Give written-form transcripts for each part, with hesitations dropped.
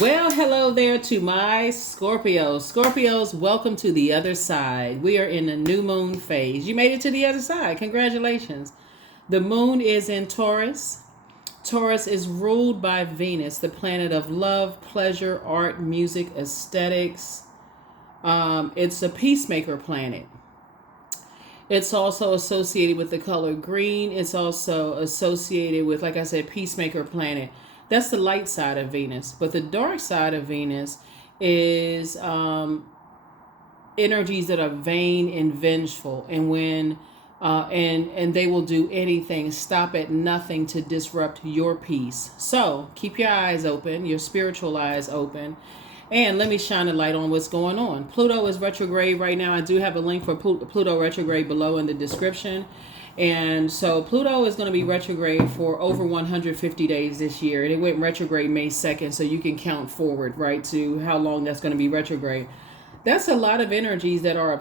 Well, hello there to my Scorpios. Scorpios, welcome to the other side. We are in the new moon phase. You made it to the other side. Congratulations. The moon is in Taurus. Taurus is ruled by Venus, the planet of love, pleasure, art, music, aesthetics. It's a peacemaker planet. It's also associated with the color green. It's also associated with, like I said, peacemaker planet. That's the light side of Venus. But the dark side of Venus is energies that are vain and vengeful, and when and they will do anything, stop at nothing to disrupt your peace. So keep your eyes open, your spiritual eyes open, and let me shine a light on what's going on. Pluto is retrograde right now. I do have a link for Pluto retrograde below in the description. And so Pluto is going to be retrograde for over 150 days this year. And it went retrograde May 2nd, so you can count forward, right, to how long that's going to be retrograde. That's a lot of energies that are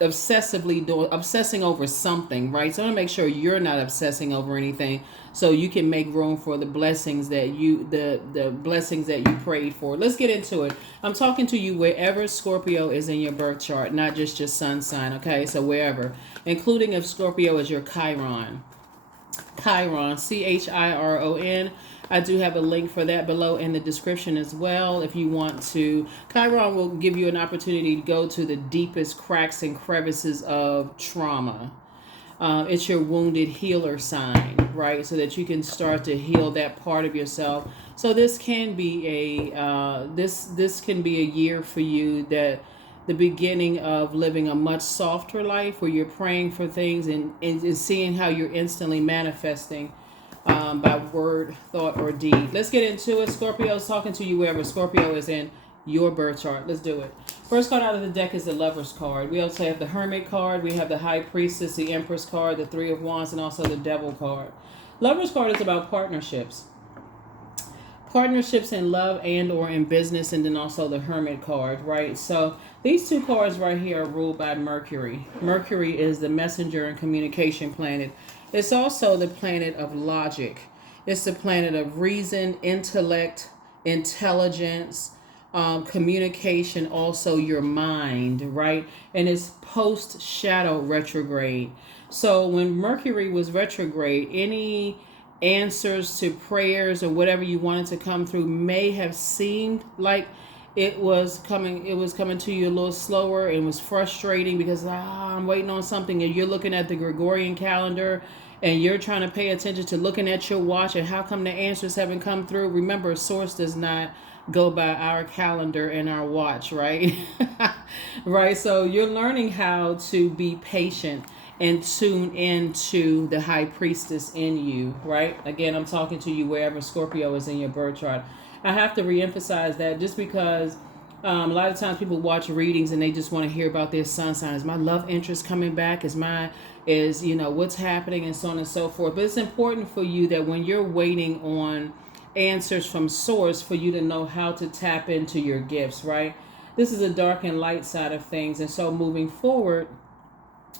obsessing over something, right? So I want to make sure you're not obsessing over anything, so you can make room for the blessings that the blessings that you prayed for. Let's get into it. I'm talking to you wherever Scorpio is in your birth chart, not just your sun sign, okay? So wherever, including if Scorpio is your Chiron. Chiron, Chiron. I do have a link for that below in the description as well. If you want to, Chiron will give you an opportunity to go to the deepest cracks and crevices of trauma. It's your wounded healer sign, right? So that you can start to heal that part of yourself. So this can be this can be a year for you, that the beginning of living a much softer life, where you're praying for things and seeing how you're instantly manifesting by word, thought, or deed. Let's get into it. Scorpio is talking to you wherever Scorpio is in your birth chart. Let's do it. First card out of the deck is the Lover's card. We also have the Hermit card. We have the High Priestess, the Empress card, the Three of Wands, and also the Devil card. Lover's card is about partnerships. Partnerships in love and or in business, and then also the Hermit card, right? So these two cards right here are ruled by Mercury. Mercury is the messenger and communication planet. It's also the planet of logic. It's the planet of reason, intellect, intelligence, communication, also your mind, right? And it's post shadow retrograde. So when Mercury was retrograde, any answers to prayers or whatever you wanted to come through may have seemed like it was coming to you a little slower, and was frustrating because I'm waiting on something, and you're looking at the Gregorian calendar and you're trying to pay attention to looking at your watch and how come the answers haven't come through. Remember, source does not go by our calendar and our watch, right? Right. So you're learning how to be patient and tune into the High Priestess in you, right? Again, I'm talking to you wherever Scorpio is in your birth chart. I have to reemphasize that, just because a lot of times people watch readings and they just want to hear about their sun sign. Is my love interest coming back? Is what's happening, and so on and so forth. But it's important for you that when you're waiting on answers from source, for you to know how to tap into your gifts, right? This is a dark and light side of things. And so moving forward,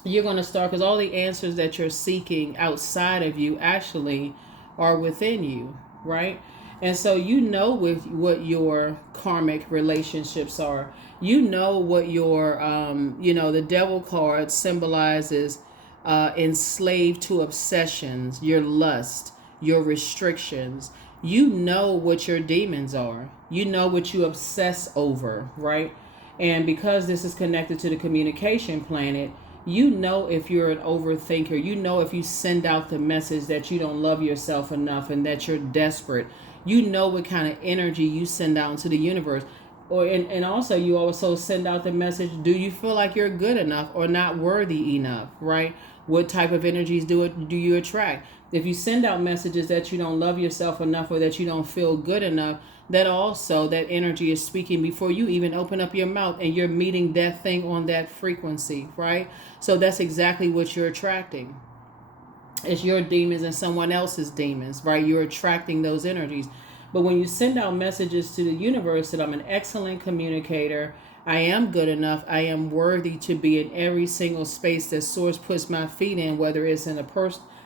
you're going to start, because all the answers that you're seeking outside of you actually are within you, right? And so you know with what your karmic relationships are. You know what your the Devil card symbolizes enslaved to obsessions, your lust, your restrictions. You know what your demons are. You know what you obsess over, right? And because this is connected to the communication planet, you know if you're an overthinker. You know if you send out the message that you don't love yourself enough and that you're desperate. You know what kind of energy you send out into the universe. And also you also send out the message, do you feel like you're good enough or not worthy enough, right? What type of energies do you attract? If you send out messages that you don't love yourself enough or that you don't feel good enough, that energy is speaking before you even open up your mouth, and you're meeting that thing on that frequency, right? So that's exactly what you're attracting. It's your demons and someone else's demons, right? You're attracting those energies. But when you send out messages to the universe that I'm an excellent communicator, I am good enough, I am worthy to be in every single space that source puts my feet in, whether it's in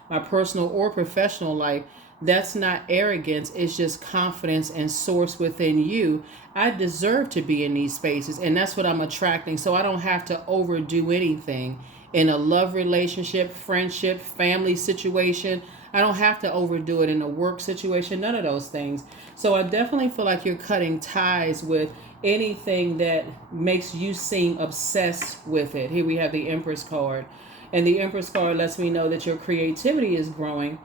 my personal or professional life, That's not arrogance. It's just confidence and source within you. I deserve to be in these spaces, and that's what I'm attracting. So I don't have to overdo anything in a love relationship, friendship, family situation. I don't have to overdo it in a work situation, none of those things. So I definitely feel like you're cutting ties with anything that makes you seem obsessed with it. Here we have the Empress card. And the Empress card lets me know that your creativity is growing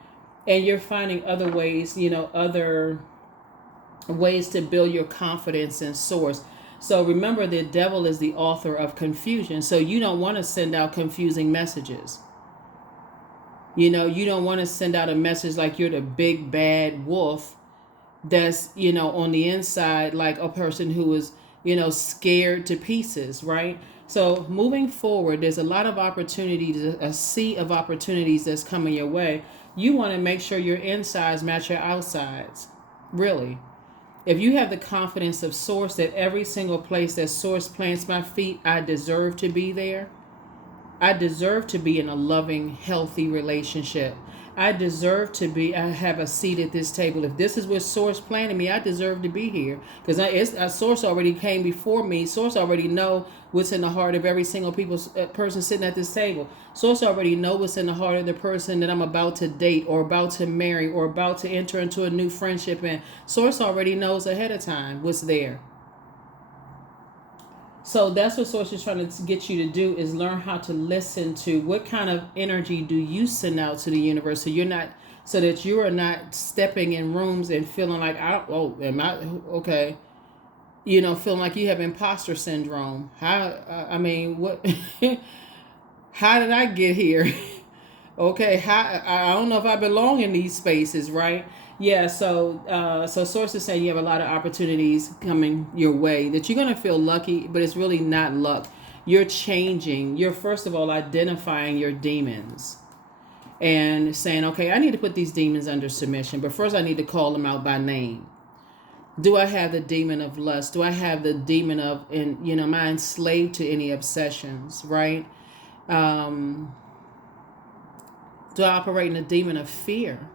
and you're finding other ways, other ways to build your confidence and source. So remember, the devil is the author of confusion. So you don't want to send out confusing messages. You don't want to send out a message like you're the big bad wolf that's, on the inside, like a person who is, scared to pieces, right? So moving forward, there's a lot of opportunities, a sea of opportunities that's coming your way. You want to make sure your insides match your outsides. Really. If you have the confidence of source that every single place that source plants my feet, I deserve to be there. I deserve to be in a loving, healthy relationship. I deserve to have a seat at this table. If this is where source planted me, I deserve to be here. Because a source already came before me. Source already know what's in the heart of every single person sitting at this table. Source already know what's in the heart of the person that I'm about to date or about to marry or about to enter into a new friendship. And source already knows ahead of time what's there. So that's what source is trying to get you to do, is learn how to listen to what kind of energy do you send out to the universe, so that you are not stepping in rooms and feeling like, am I okay? Feeling like you have imposter syndrome. What? How did I get here? Okay, I don't know if I belong in these spaces, right? Yeah, so source is saying you have a lot of opportunities coming your way that you're going to feel lucky, but it's really not luck. You're changing. You're, first of all, identifying your demons and saying, okay, I need to put these demons under submission, but first I need to call them out by name. Do I have the demon of lust? Do I have the demon of, am I enslaved to any obsessions, right? Do I operate in a demon of fear?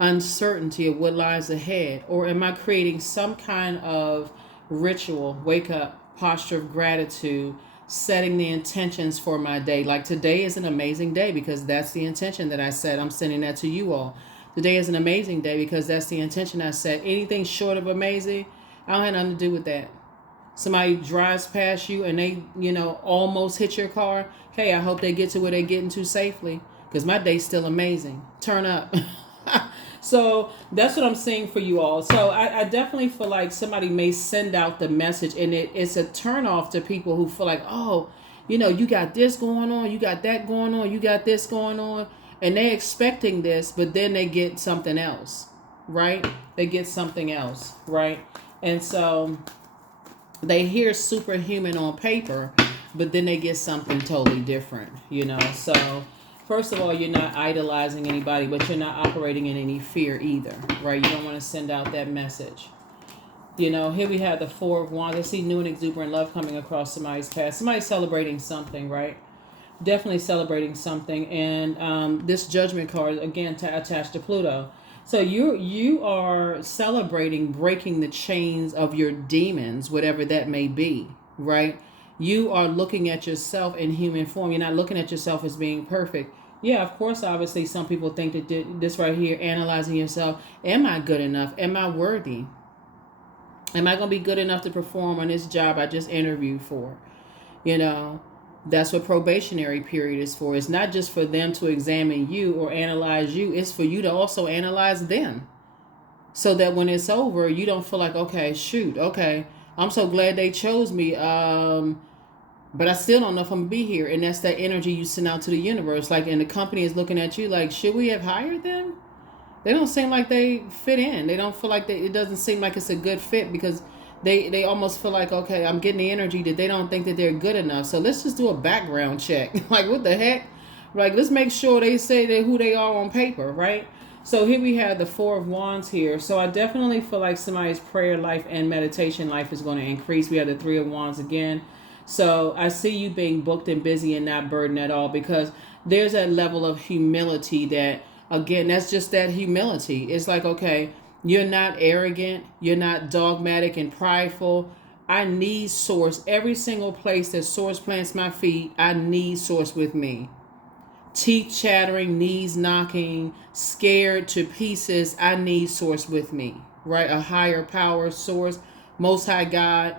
Uncertainty of what lies ahead? Or am I creating some kind of ritual, wake up, posture of gratitude, setting the intentions for my day? Like today is an amazing day because that's the intention that I set. I'm sending that to you all. Today is an amazing day because that's the intention I set. Anything short of amazing, I don't have nothing to do with that. Somebody drives past you and they, almost hit your car. Hey, I hope they get to where they're getting to safely because my day's still amazing. Turn up. So that's what I'm seeing for you all. So I definitely feel like somebody may send out the message and it's a turn off to people who feel like, oh, you got this going on, you got that going on, you got this going on. And they're expecting this, but then they get something else, right? They get something else, right? And so they hear superhuman on paper, but then they get something totally different, So first of all, you're not idolizing anybody, but you're not operating in any fear either, right? You don't want to send out that message. Here we have the Four of Wands. I see new and exuberant love coming across somebody's path. Somebody's celebrating something, right? Definitely celebrating something. And this Judgment card, again, attached to Pluto. So you are celebrating breaking the chains of your demons, whatever that may be, right? You are looking at yourself in human form. You're not looking at yourself as being perfect. Yeah, of course, obviously, some people think that this right here, analyzing yourself, am I good enough? Am I worthy? Am I going to be good enough to perform on this job I just interviewed for? That's what probationary period is for. It's not just for them to examine you or analyze you. It's for you to also analyze them. So that when it's over, you don't feel like, okay, I'm so glad they chose me. But I still don't know if I'm going to be here. And that's that energy you send out to the universe. Like, and the company is looking at you like, should we have hired them? They don't seem like they fit in. They don't feel like it doesn't seem like it's a good fit because they almost feel like, okay, I'm getting the energy that they don't think that they're good enough. So let's just do a background check. Like, what the heck? Like, let's make sure they say that who they are on paper, right? So here we have the Four of Wands here. So I definitely feel like somebody's prayer life and meditation life is going to increase. We have the Three of Wands again. So I see you being booked and busy and not burdened at all because there's that level of humility that Again, that's just that humility. It's like, okay, you're not arrogant, you're not dogmatic and prideful. I need source. Every single place that source plants my feet, I need source with me. Teeth chattering, knees knocking, scared to pieces, I need source with me, right? A higher power, source, most high God,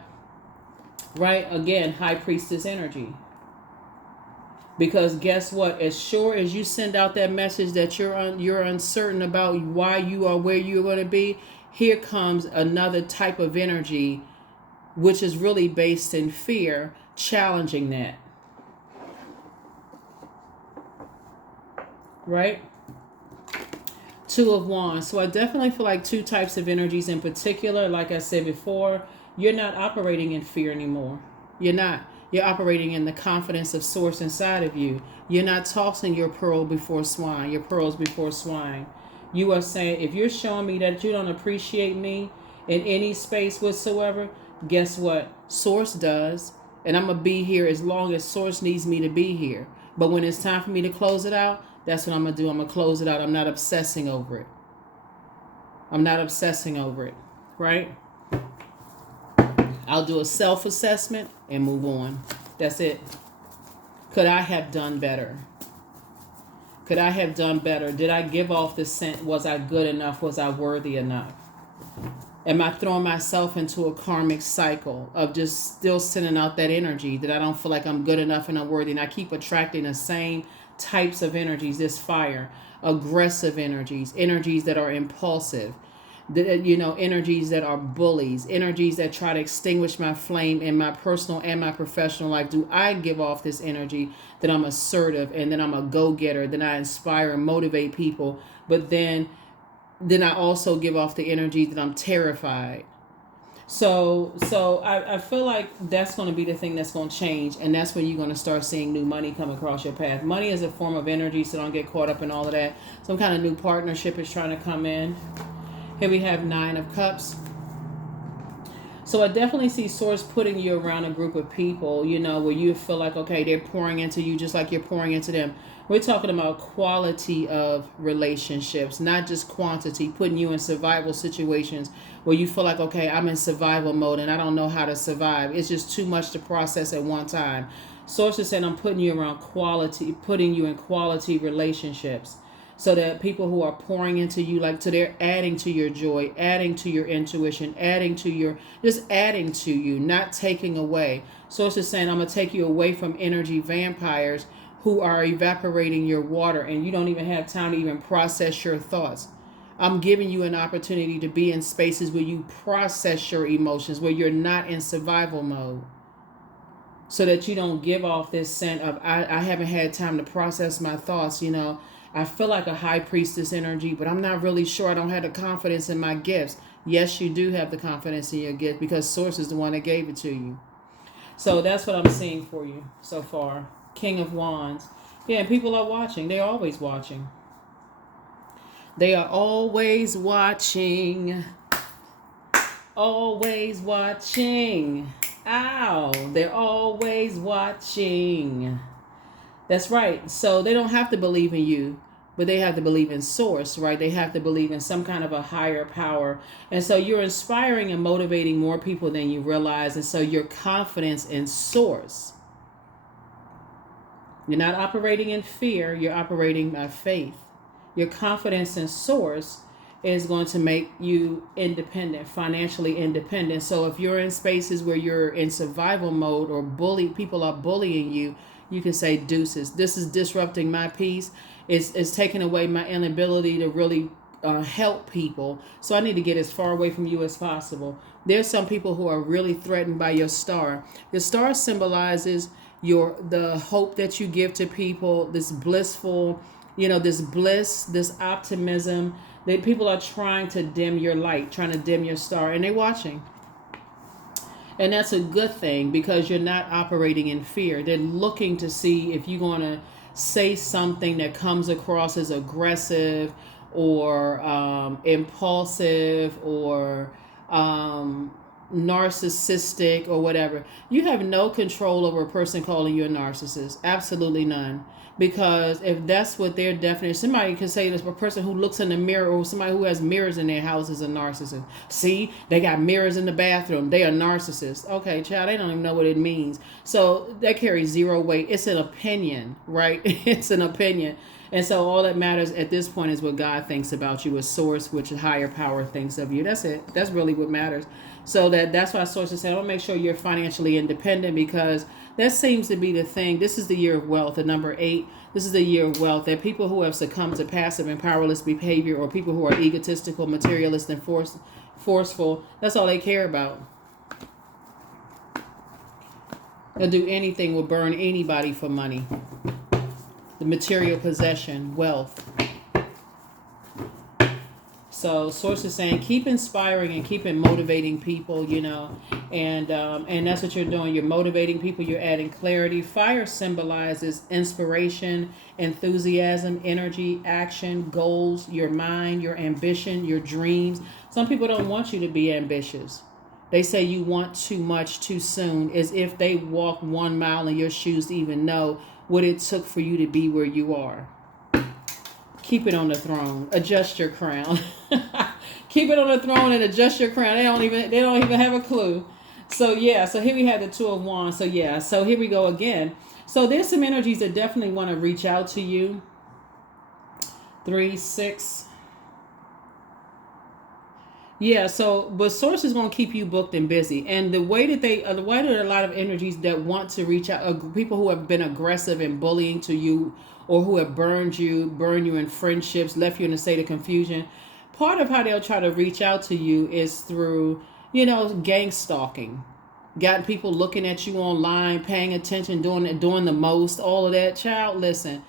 right? Again, high priestess energy. Because guess what? As sure as you send out that message that you're uncertain about why you are where you're going to be, here comes another type of energy, which is really based in fear, challenging that. Right? Two of Wands. So I definitely feel like two types of energies in particular. Like I said before, you're not operating in fear anymore. You're not. You're operating in the confidence of source inside of you. You're not tossing your pearl before swine, your pearls before swine. You are saying, if you're showing me that you don't appreciate me in any space whatsoever, guess what? Source does. And I'm going to be here as long as source needs me to be here. But when it's time for me to close it out, that's what I'm going to do. I'm going to close it out. I'm not obsessing over it. I'm not obsessing over it. Right? I'll do a self-assessment and move on. That's it. Could I have done better? Could I have done better? Did I give off the scent? Was I good enough? Was I worthy enough? Am I throwing myself into a karmic cycle of just still sending out that energy that I don't feel like I'm good enough and I'm worthy? And I keep attracting the same types of energies, this fire, aggressive energies, energies that are impulsive, energies that are bullies, energies that try to extinguish my flame in my personal and my professional life. Do I give off this energy that I'm assertive and then I'm a go-getter, then I inspire and motivate people, but then I also give off the energy that I'm terrified? So I feel like that's going to be the thing that's going to change, and that's when you're going to start seeing new money come across your path. Money is a form of energy, so don't get caught up in all of that. Some kind of new partnership is trying to come in. Here we have 9 of Cups. So I definitely see source putting you around a group of people, where you feel like, okay, they're pouring into you just like you're pouring into them. We're talking about quality of relationships, not just quantity, putting you in survival situations where you feel like, okay, I'm in survival mode and I don't know how to survive. It's just too much to process at one time. Source is saying I'm putting you around quality, putting you in quality relationships. So that people who are pouring into you, so they're adding to your joy, adding to your intuition, adding to you, not taking away. So it's just saying, I'm going to take you away from energy vampires who are evaporating your water and you don't even have time to even process your thoughts. I'm giving you an opportunity to be in spaces where you process your emotions, where you're not in survival mode. So that you don't give off this scent of, I haven't had time to process my thoughts, I feel like a high priestess energy, but I'm not really sure. I don't have the confidence in my gifts. Yes, you do have the confidence in your gift because source is the one that gave it to you. So that's what I'm seeing for you so far. King of Wands. Yeah, and people are watching. They're always watching. They are always watching. Always watching. Ow. They're always watching. That's right. So they don't have to believe in you, but they have to believe in source, right? They have to believe in some kind of a higher power. And so you're inspiring and motivating more people than you realize. And so your confidence in source. You're not operating in fear. You're operating by faith. Your confidence in source is going to make you independent, financially independent. So if you're in spaces where you're in survival mode or people are bullying you, you can say, deuces, this is disrupting my peace. It's taking away my inability to really help people. So I need to get as far away from you as possible. There's some people who are really threatened by your star. The star symbolizes the hope that you give to people, this blissful, this bliss, this optimism. That people are trying to dim your light, trying to dim your star, and they're watching. And that's a good thing because you're not operating in fear. They're looking to see if you're going to say something that comes across as aggressive or impulsive or narcissistic or whatever. You have no control over a person calling you a narcissist. Absolutely none. Because if that's what their definition, somebody could say this, a person who looks in the mirror or somebody who has mirrors in their house is a narcissist. See, they got mirrors in the bathroom. They are narcissists. Okay, child, they don't even know what it means. So that carries zero weight. It's an opinion, right? It's an opinion. And so all that matters at this point is what God thinks about you, a source, which a higher power thinks of you. That's it. That's really what matters. So that's why sources say, I want to make sure you're financially independent, because that seems to be the thing. This is the year of wealth, the number 8. This is the year of wealth. That people who have succumbed to passive and powerless behavior, or people who are egotistical, materialist, and forceful, that's all they care about. They'll do anything, will burn anybody for money. The material possession, wealth. So source is saying, keep inspiring and keep motivating people, and that's what you're doing. You're motivating people. You're adding clarity. Fire symbolizes inspiration, enthusiasm, energy, action, goals, your mind, your ambition, your dreams. Some people don't want you to be ambitious. They say you want too much too soon, as if they walked 1 mile in your shoes to even know what it took for you to be where you are. Keep it on the throne. Adjust your crown. Keep it on the throne and adjust your crown. They don't even have a clue. So yeah, so here we have the 2 of Wands. So yeah, so here we go again. So there's some energies that definitely want to reach out to you. 3, 6. Yeah, so but source is going to keep you booked and busy. And the way that a lot of energies that want to reach out, people who have been aggressive and bullying to you, or who have burned you in friendships, left you in a state of confusion. Part of how they'll try to reach out to you is through, gang stalking. Got people looking at you online, paying attention, doing the most, all of that. Child, listen,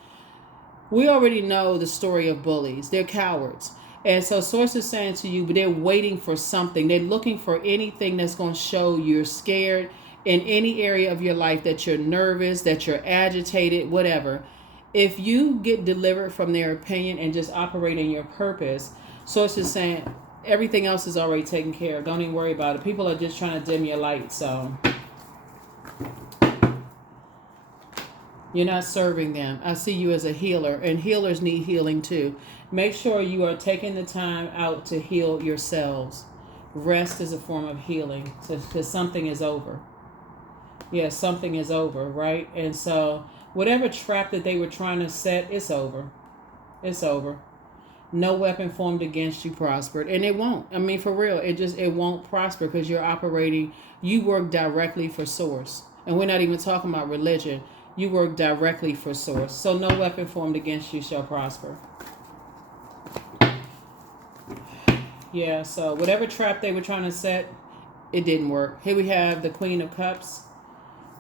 we already know the story of bullies. They're cowards. And so source is saying to you, but they're waiting for something. They're looking for anything that's going to show you're scared in any area of your life, that you're nervous, that you're agitated, whatever. If you get delivered from their opinion and just operate in your purpose, source is saying everything else is already taken care of. Don't even worry about it. People are just trying to dim your light. So you're not serving them. I see you as a healer, and healers need healing too. Make sure you are taking the time out to heal yourselves. Rest is a form of healing, because something is over. Yeah, something is over, right? And so whatever trap that they were trying to set, it's over. It's over. No weapon formed against you prospered. And it won't. I mean, for real, it won't prosper, because you work directly for source. And we're not even talking about religion. You work directly for source. So no weapon formed against you shall prosper. Yeah, so whatever trap they were trying to set, it didn't work. Here we have the Queen of Cups.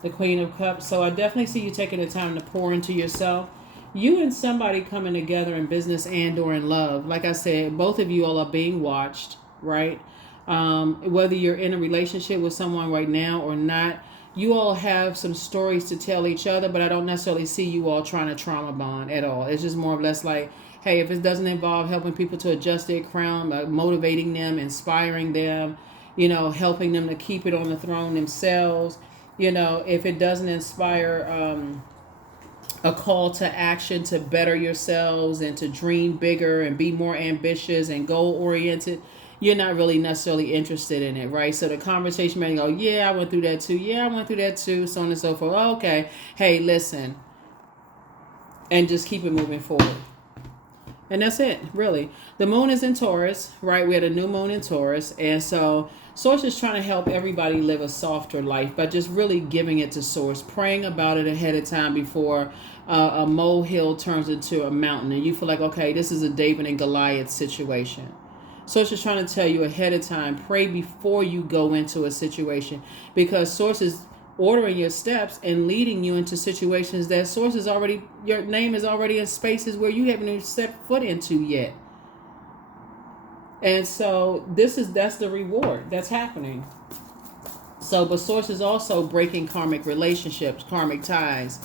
The Queen of Cups. So I definitely see you taking the time to pour into yourself. You and somebody coming together in business and or in love. Like I said, both of you all are being watched, right? Whether you're in a relationship with someone right now or not, you all have some stories to tell each other, but I don't necessarily see you all trying to trauma bond at all. It's just more or less like, hey, if it doesn't involve helping people to adjust their crown, motivating them, inspiring them, helping them to keep it on the throne themselves, if it doesn't inspire a call to action to better yourselves and to dream bigger and be more ambitious and goal oriented, you're not really necessarily interested in it, right? So the conversation may go, yeah, I went through that too. Yeah, I went through that too, so on and so forth. Okay, hey, listen. And just keep it moving forward. And that's it, really. The moon is in Taurus, right? We had a new moon in Taurus. And so Source is trying to help everybody live a softer life by just really giving it to Source, praying about it ahead of time before a molehill turns into a mountain. And you feel like, okay, this is a David and Goliath situation. Source is trying to tell you ahead of time, pray before you go into a situation, because Source is ordering your steps and leading you into situations that Source is already, your name is already in spaces where you haven't even set foot into yet. And so that's the reward that's happening. So, but Source is also breaking karmic relationships, karmic ties.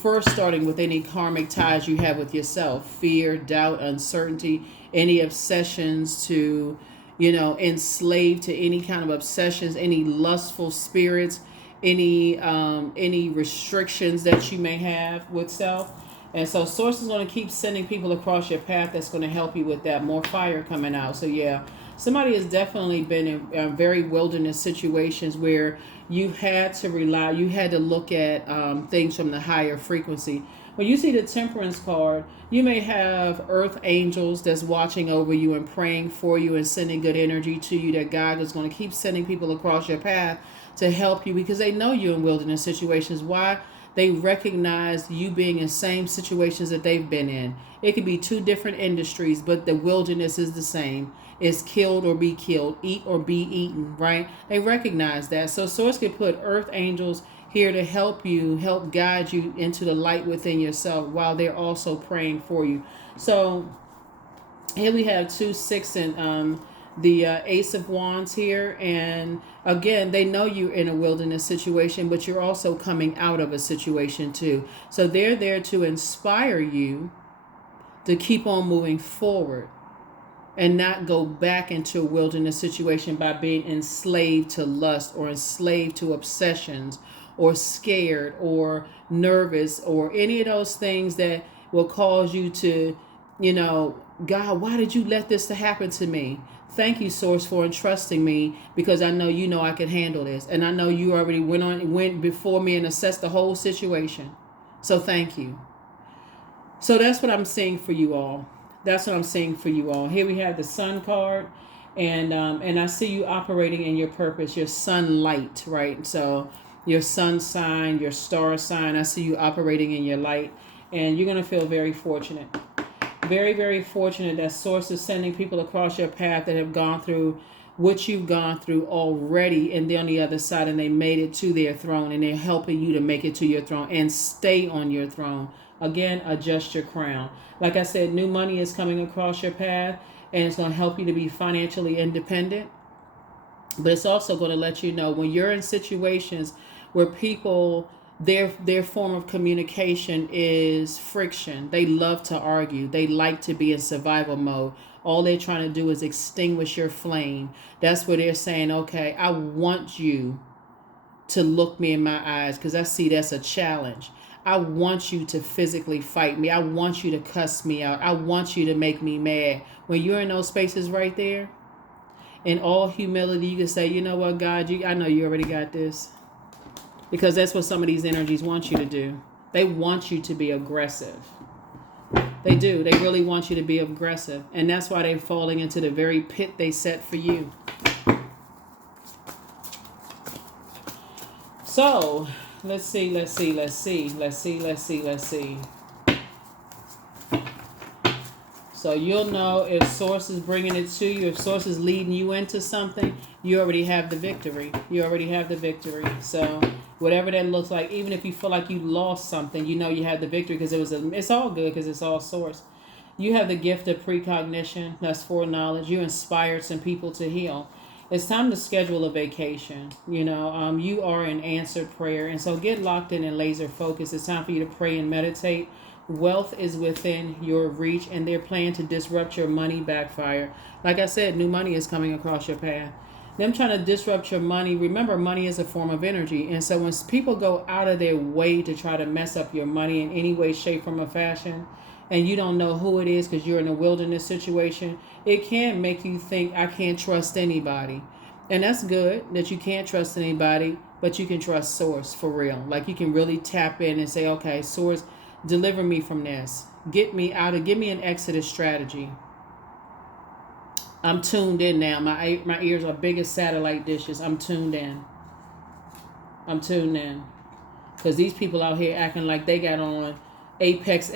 First starting with any karmic ties you have with yourself, fear, doubt, uncertainty, any obsessions to, enslaved to any kind of obsessions, any lustful spirits, any restrictions that you may have with self. And so source is going to keep sending people across your path that's going to help you with that. More fire coming out. So yeah, somebody has definitely been in very wilderness situations where you had to look at things from the higher frequency. When you see the Temperance card, you may have earth angels that's watching over you and praying for you and sending good energy to you, that God is going to keep sending people across your path to help you because they know you're in wilderness situations. Why? They recognize you being in same situations that they've been in. It could be two different industries, but the wilderness is the same. It's killed or be killed, eat or be eaten, right? They recognize that. So Source could put earth angels here to help you, help guide you into the light within yourself while they're also praying for you. So here we have 2, 6, and the Ace of Wands here. And again, they know you're in a wilderness situation, but you're also coming out of a situation too. So they're there to inspire you to keep on moving forward and not go back into a wilderness situation by being enslaved to lust or enslaved to obsessions or scared or nervous or any of those things that will cause you to, God, why did you let this to happen to me? Thank you, Source, for entrusting me because I know I can handle this. And I know you already went before me and assessed the whole situation. So thank you. So that's what I'm seeing for you all. Here we have the Sun card. And I see you operating in your purpose, your sunlight, right? So your sun sign, your star sign, I see you operating in your light. And you're going to feel very fortunate. Very, very fortunate that Source is sending people across your path that have gone through what you've gone through already, and they're on the other side and they made it to their throne, and they're helping you to make it to your throne and stay on your throne. Again, adjust your crown. Like I said, new money is coming across your path, and it's going to help you to be financially independent. But it's also going to let you know when you're in situations where people, their form of communication is friction. They love to argue. They like to be in survival mode. All they're trying to do is extinguish your flame. That's where they're saying, okay, I want you to look me in my eyes because I see that's a challenge. I want you to physically fight me. I want you to cuss me out. I want you to make me mad. When you're in those spaces right there, in all humility, you can say, you know what, God, I know you already got this. Because that's what some of these energies want you to do. They want you to be aggressive. They do. They really want you to be aggressive. And that's why they're falling into the very pit they set for you. So, let's see. So you'll know if Source is bringing it to you, if Source is leading you into something, you already have the victory. So whatever that looks like, even if you feel like you lost something, you have the victory because it's all good because it's all Source. You have the gift of precognition. That's foreknowledge. You inspired some people to heal. It's time to schedule a vacation. You are an answered prayer. And so get locked in and laser focus. It's time for you to pray and meditate. Wealth is within your reach, and they're planning to disrupt your money backfire. Like I said, new money is coming across your path. Them trying to disrupt your money. Remember, money is a form of energy. And so when people go out of their way to try to mess up your money in any way, shape, form, or fashion, and you don't know who it is because you're in a wilderness situation, it can make you think, I can't trust anybody. And that's good that you can't trust anybody, but you can trust Source for real. Like you can really tap in and say, okay, Source, deliver me from this. Get me out of, give me an exodus strategy. I'm tuned in now. My ears are big as satellite dishes. I'm tuned in. Because these people out here acting like they got on apex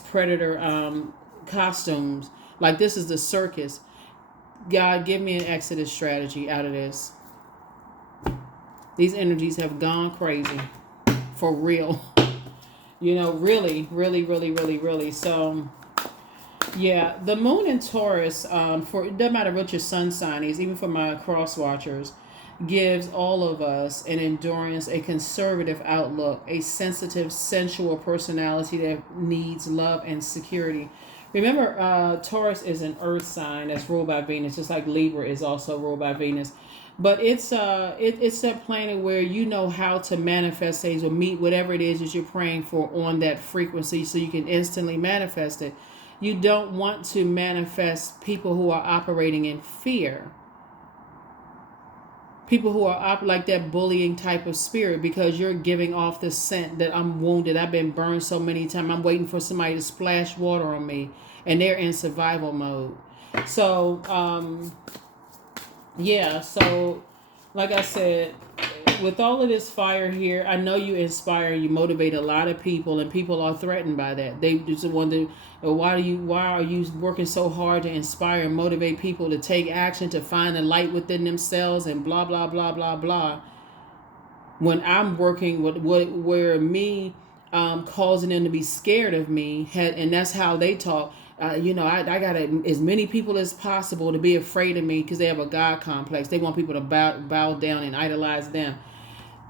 predator costumes. Like this is the circus. God, give me an exodus strategy out of this. These energies have gone crazy. For real. Really, really, really, really, really. So, yeah, the moon in Taurus, it doesn't matter what your sun sign is, even for my cross watchers, gives all of us an endurance, a conservative outlook, a sensitive, sensual personality that needs love and security. Remember, Taurus is an earth sign that's ruled by Venus, just like Libra is also ruled by Venus. But it's a planet where you know how to manifest things or meet whatever it is that you're praying for on that frequency, so you can instantly manifest it. You don't want to manifest people who are operating in fear, people who are like that bullying type of spirit, because you're giving off the scent that I'm wounded, I've been burned so many times, I'm waiting for somebody to splash water on me, and they're in survival mode. So yeah, so like I said, with all of this fire here, I know you inspire, you motivate a lot of people, and people are threatened by that. They just wonder, why are you working so hard to inspire and motivate people to take action, to find the light within themselves, and blah blah blah blah blah. When I'm working with where me causing them to be scared of me, and that's how they talk. I got as many people as possible to be afraid of me, because they have a God complex. They want people to bow down and idolize them.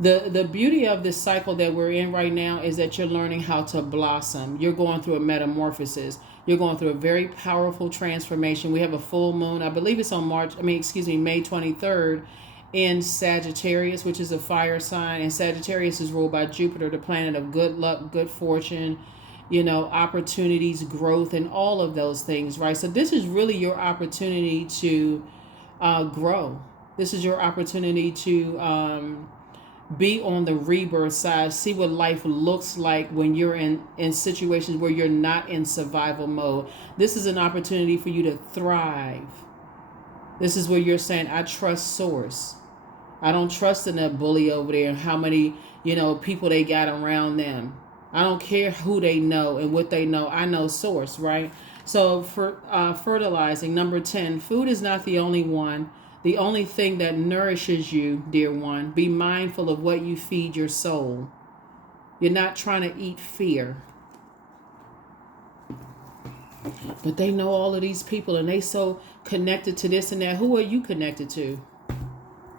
The beauty of this cycle that we're in right now is that you're learning how to blossom. You're going through a metamorphosis. You're going through a very powerful transformation. We have a full moon. I believe it's on May 23rd in Sagittarius, which is a fire sign. And Sagittarius is ruled by Jupiter, the planet of good luck, good fortune, opportunities, growth, and all of those things, right? So this is really your opportunity to grow. This is your opportunity to be on the rebirth side, see what life looks like when you're in situations where you're not in survival mode. This is an opportunity for you to thrive. This is where you're saying, I trust source. I don't trust in that bully over there and how many, people they got around them. I don't care who they know and what they know. I know source, right? So for fertilizing, number 10, food is not the only thing that nourishes you, dear one. Be mindful of what you feed your soul. You're not trying to eat fear. But they know all of these people and they so connected to this and that. Who are you connected to?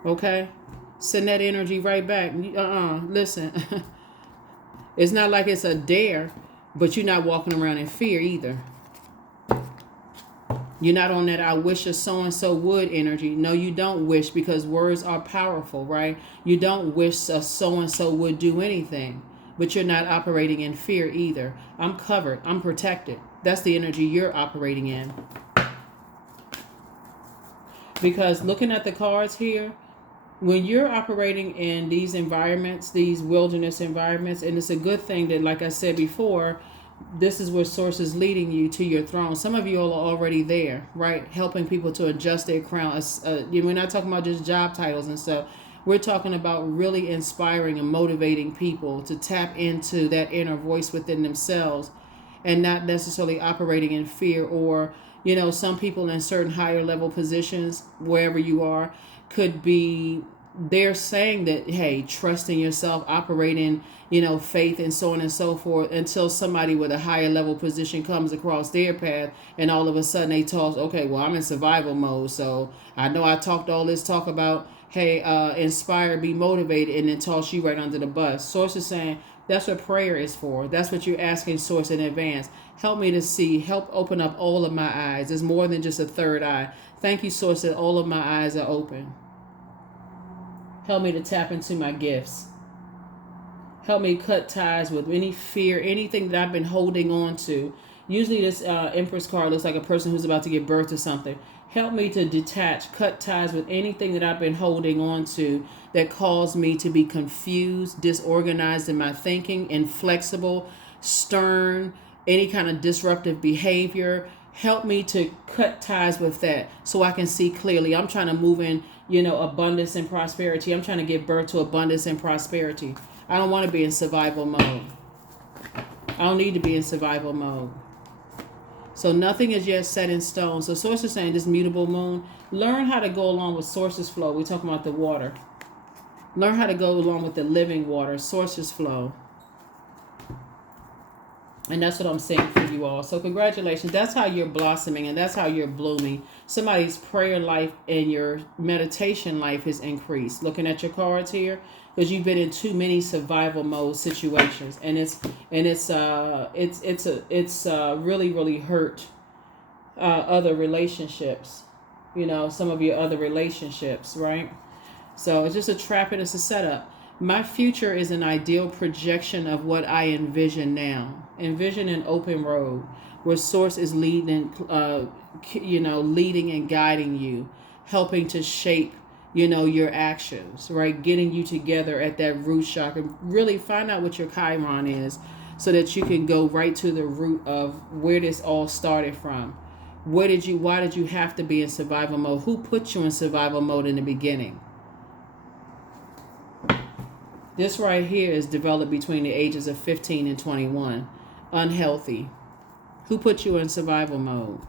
Okay? Send that energy right back. Listen. It's not like it's a dare, but you're not walking around in fear either. You're not on that I wish a so-and-so would energy. No, you don't wish, because words are powerful, right? You don't wish a so-and-so would do anything, but you're not operating in fear either. I'm covered. I'm protected. That's the energy you're operating in. Because looking at the cards here, when you're operating in these environments, these wilderness environments, and it's a good thing that, like I said before, this is where source is leading you to your throne. Some of you all are already there, right? Helping people to adjust their crown. We're not talking about just job titles and stuff. We're talking about really inspiring and motivating people to tap into that inner voice within themselves and not necessarily operating in fear. Or, some people in certain higher level positions, wherever you are, could be, they're saying that, hey, trust in yourself, operate in, faith, and so on and so forth, until somebody with a higher level position comes across their path, and all of a sudden they talk, okay, well, I'm in survival mode, so I know I talked all this talk about, hey, inspire, be motivated, and then toss you right under the bus. Source is saying, that's what prayer is for. That's what you're asking Source in advance. Help me to see, help open up all of my eyes. It's more than just a third eye. Thank you, Source, that all of my eyes are open. Help me to tap into my gifts. Help me cut ties with any fear, anything that I've been holding on to. Usually this Empress card looks like a person who's about to give birth to something. Help me to detach, cut ties with anything that I've been holding on to that caused me to be confused, disorganized in my thinking, inflexible, stern, any kind of disruptive behavior. Help me to cut ties with that so I can see clearly. I'm trying to move in, abundance and prosperity. I'm trying to give birth to abundance and prosperity. I don't want to be in survival mode. I don't need to be in survival mode. So nothing is yet set in stone. So Source is saying this mutable moon, learn how to go along with Source's flow. We're talking about the water. Learn how to go along with the living water, Source's flow. And that's what I'm saying for you all. So congratulations. That's how you're blossoming and that's how you're blooming. Somebody's prayer life and your meditation life has increased. Looking at your cards here, because you've been in too many survival mode situations, and it's really hurt other relationships, some of your other relationships, right? So it's just a trap and it's a setup. My future is an ideal projection of what I envision now. Envision an open road where source is leading, leading and guiding you, helping to shape, your actions, right? Getting you together at that root chakra. Really find out what your Chiron is so that you can go right to the root of where this all started from. Why did you have to be in survival mode? Who put you in survival mode in the beginning? This right here is developed between the ages of 15 and 21. Unhealthy. Who put you in survival mode?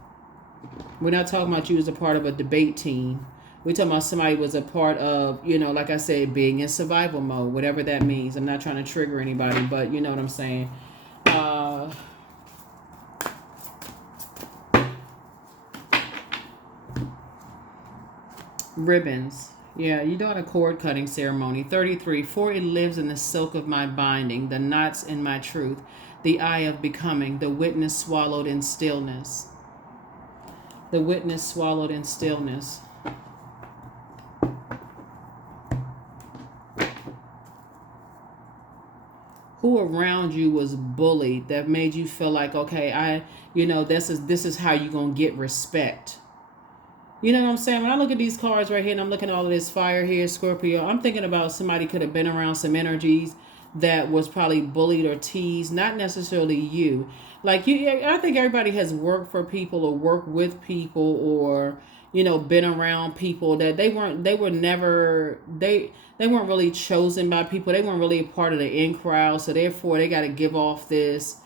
We're not talking about you as a part of a debate team. We're talking about somebody was a part of, like I said, being in survival mode, whatever that means. I'm not trying to trigger anybody, but you know what I'm saying. Ribbons. Yeah, you're doing a cord cutting ceremony. 33. For it lives in the silk of my binding, the knots in my truth, the eye of becoming, the witness swallowed in stillness. The witness swallowed in stillness. Who around you was bullied that made you feel like, okay, this is how you're going to get respect. You know what I'm saying? When I look at these cards right here and I'm looking at all of this fire here, Scorpio, I'm thinking about somebody could have been around some energies that was probably bullied or teased, not necessarily you. Like I think everybody has worked for people or worked with people or, been around people that they weren't really chosen by people. They weren't really a part of the in crowd. So therefore they got to give off this,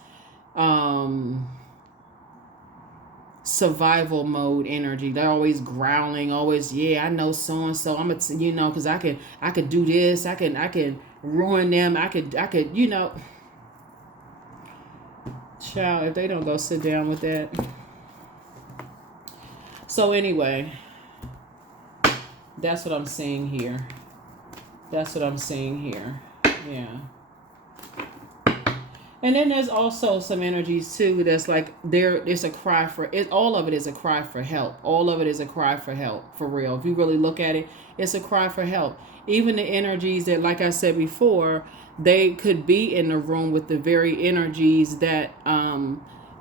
survival mode energy. They're always growling, always, I know so and so. I'm because I could do this. I can ruin them. I could. Child, if they don't go sit down with that. So anyway, that's what I'm seeing here. Yeah. And then there's also some energies too that's like it's a cry for it. All of it is a cry for help. All of it is a cry for help, for real. If you really look at it, it's a cry for help. Even the energies that, like I said before, they could be in the room with the very energies that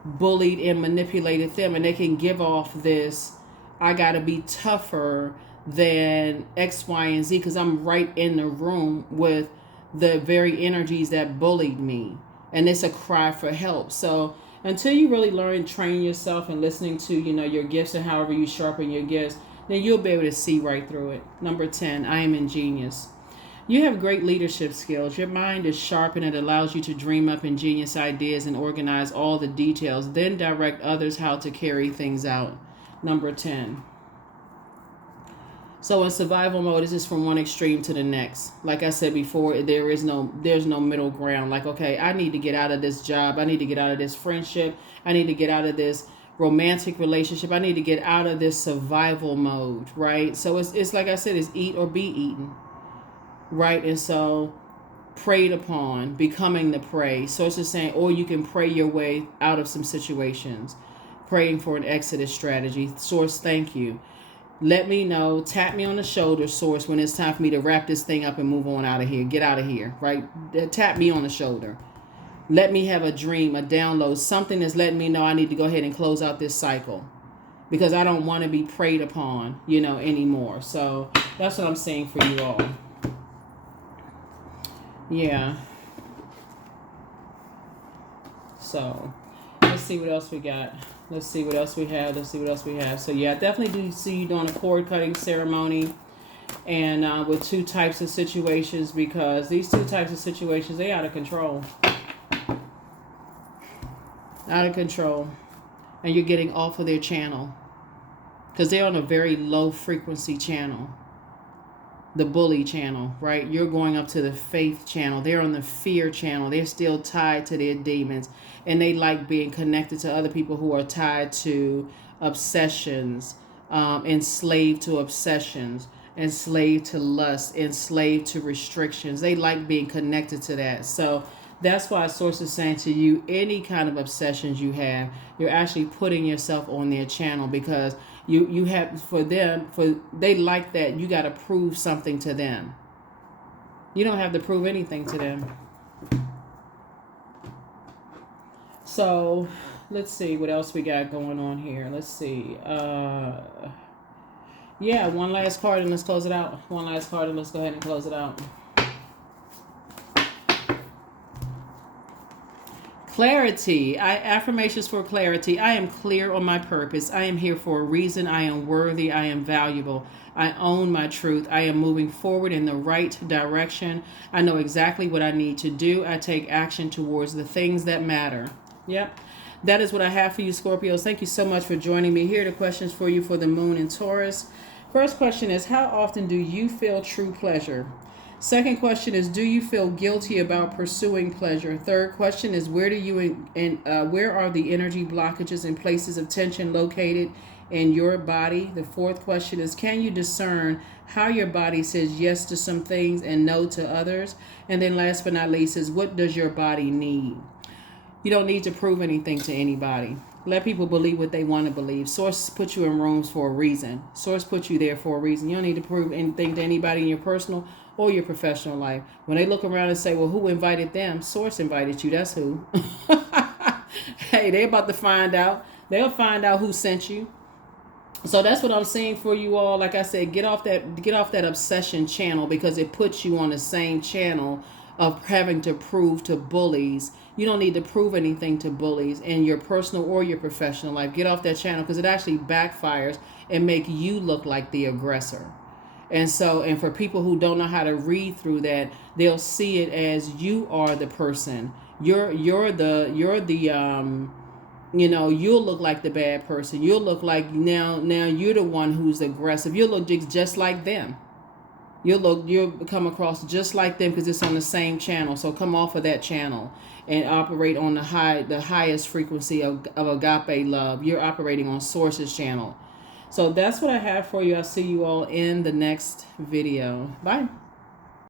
bullied and manipulated them, and they can give off this, I gotta be tougher than X, Y, and Z because I'm right in the room with the very energies that bullied me. And it's a cry for help. So until you really learn, train yourself and listening to, your gifts and however you sharpen your gifts, then you'll be able to see right through it. Number 10, I am ingenious. You have great leadership skills. Your mind is sharp and it allows you to dream up ingenious ideas and organize all the details, then direct others how to carry things out. Number 10. So in survival mode, this is from one extreme to the next. Like I said before, there's no middle ground. Like, okay, I need to get out of this job. I need to get out of this friendship. I need to get out of this romantic relationship. I need to get out of this survival mode, right? So it's like I said, it's eat or be eaten, right? And so preyed upon, becoming the prey. So it's just saying, or you can pray your way out of some situations, praying for an exodus strategy. Source, thank you. Let me know, tap me on the shoulder, Source, when it's time for me to wrap this thing up and move on out of here. Get out of here, right? Tap me on the shoulder. Let me have a dream, a download, something that's letting me know I need to go ahead and close out this cycle because I don't want to be preyed upon, anymore. So that's what I'm saying for you all. Yeah. So let's see what else we got. Let's see what else we have. So yeah, I definitely do see you doing a cord cutting ceremony and with two types of situations, because these two types of situations, they out of control. Out of control. And you're getting off of their channel because they're on a very low frequency channel. The bully channel, right? You're going up to the faith channel. They're on the fear channel. They're still tied to their demons. And they like being connected to other people who are tied to obsessions, enslaved to obsessions, enslaved to lust, enslaved to restrictions. They like being connected to that. So That's why Source is saying to you, any kind of obsessions you have, you're actually putting yourself on their channel, because you have, for them, for they like that you got to prove something to them. You don't have to prove anything to them. So let's see what else we got going on here. Let's see. Yeah, one last card and let's close it out. One last card and let's go ahead and close it out. Clarity. Affirmations for clarity. I am clear on my purpose. I am here for a reason. I am worthy. I am valuable. I own my truth. I am moving forward in the right direction. I know exactly what I need to do. I take action towards the things that matter. Yep. That is what I have for you, Scorpios. Thank you so much for joining me. Here are the questions for you for the moon in Taurus. First question is, how often do you feel true pleasure? Second question is, do you feel guilty about pursuing pleasure? Third question is, where are the energy blockages and places of tension located in your body? The fourth question is, can you discern how your body says yes to some things and no to others? And then last but not least is, what does your body need? You don't need to prove anything to anybody. Let people believe what they want to believe. Source put you in rooms for a reason. Source put you there for a reason. You don't need to prove anything to anybody in your personal or your professional life. When they look around and say, well, who invited them? Source invited you. That's who. Hey, they're about to find out. They'll find out who sent you. So that's what I'm saying for you all. Like I said, get off that obsession channel, because it puts you on the same channel of having to prove to bullies. You don't need to prove anything to bullies in your personal or your professional life. Get off that channel, because it actually backfires and make you look like the aggressor. And for people who don't know how to read through that, they'll see it as you are the person. You'll look like the bad person. You'll look like now you're the one who's aggressive. You'll look just like them. You'll come across just like them, because it's on the same channel. So come off of that channel and operate on the highest frequency of agape love. You're operating on Source's channel. So that's what I have for you. I'll see you all in the next video. Bye.